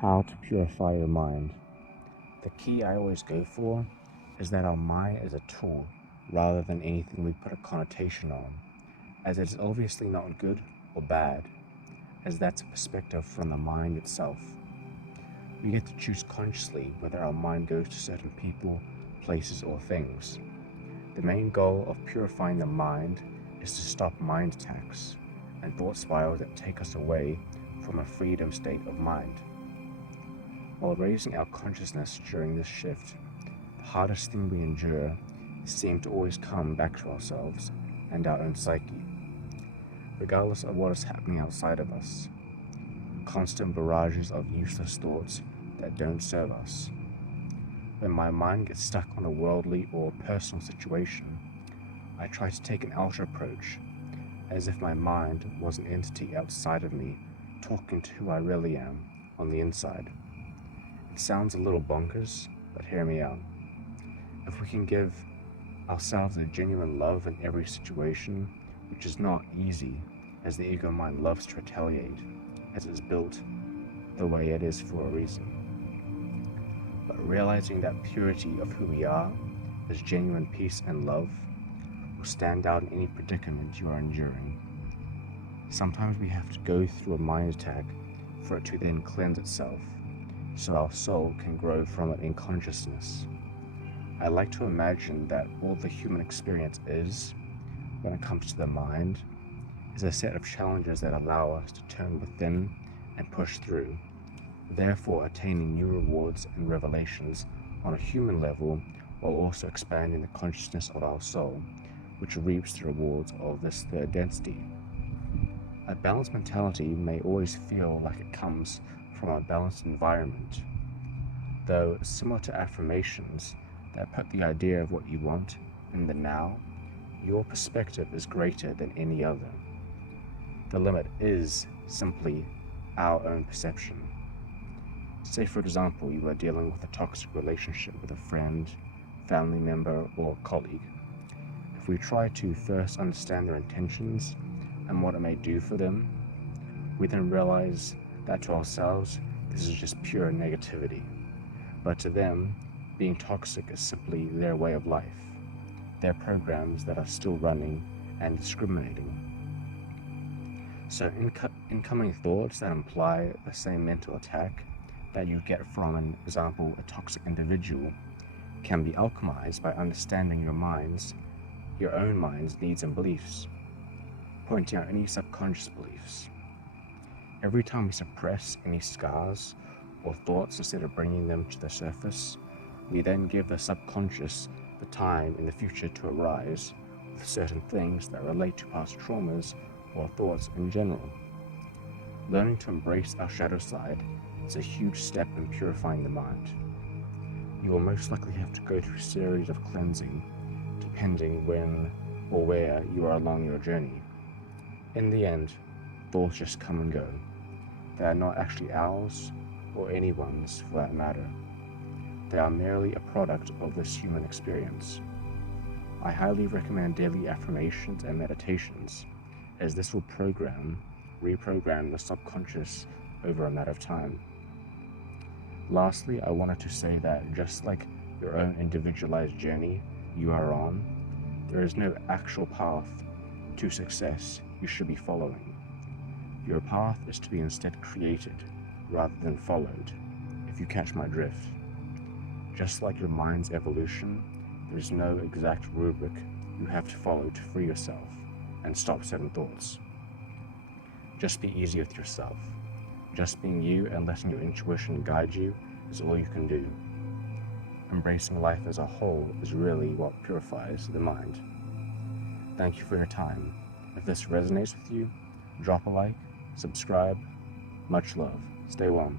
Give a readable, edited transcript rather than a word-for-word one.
How to purify your mind. The key I always go for is that our mind is a tool rather than anything we put a connotation on, as it is obviously not good or bad, as that's a perspective from the mind itself. We get to choose consciously whether our mind goes to certain people, places, or things. The main goal of purifying the mind is to stop mind attacks and thought spirals that take us away from a freedom state of mind. While raising our consciousness during this shift, the hardest thing we endure seems to always come back to ourselves and our own psyche, regardless of what is happening outside of us. Constant barrages of useless thoughts that don't serve us. When my mind gets stuck on a worldly or personal situation, I try to take an outer approach, as if my mind was an entity outside of me talking to who I really am on the inside. It sounds a little bonkers, but hear me out. If we can give ourselves a genuine love in every situation, which is not easy, as the ego mind loves to retaliate, as it's built the way it is for a reason. But realizing that purity of who we are, as genuine peace and love, will stand out in any predicament you are enduring. Sometimes we have to go through a mind attack for it to then cleanse itself, so our soul can grow from it in consciousness. I like to imagine that all the human experience is, when it comes to the mind, is a set of challenges that allow us to turn within and push through, therefore attaining new rewards and revelations on a human level, while also expanding the consciousness of our soul, which reaps the rewards of this third density. A balanced mentality may always feel like it comes from a balanced environment, though similar to affirmations that put the idea of what you want in the now, your perspective is greater than any other. The limit is simply our own perception. Say, for example, you are dealing with a toxic relationship with a friend, family member, or colleague. If we try to first understand their intentions and what it may do for them, we then realize that to ourselves, this is just pure negativity. But to them, being toxic is simply their way of life, their programs that are still running and discriminating. So incoming thoughts that imply the same mental attack that you get from, an example, a toxic individual, can be alchemized by understanding your own mind's needs and beliefs, pointing out any subconscious beliefs. Every time we suppress any scars or thoughts instead of bringing them to the surface, we then give the subconscious the time in the future to arise with certain things that relate to past traumas or thoughts in general. Learning to embrace our shadow side is a huge step in purifying the mind. You will most likely have to go through a series of cleansing, depending when or where you are along your journey. In the end, thoughts just come and go. They are not actually ours, or anyone's for that matter. They are merely a product of this human experience. I highly recommend daily affirmations and meditations, as this will reprogram the subconscious over a matter of time. Lastly, I wanted to say that just like your own individualized journey you are on, there is no actual path to success you should be following. Your path is to be instead created rather than followed, if you catch my drift. Just like your mind's evolution, there is no exact rubric you have to follow to free yourself and stop certain thoughts. Just be easy with yourself. Just being you and letting your intuition guide you is all you can do. Embracing life as a whole is really what purifies the mind. Thank you for your time. If this resonates with you, drop a like, subscribe. Much love. Stay warm.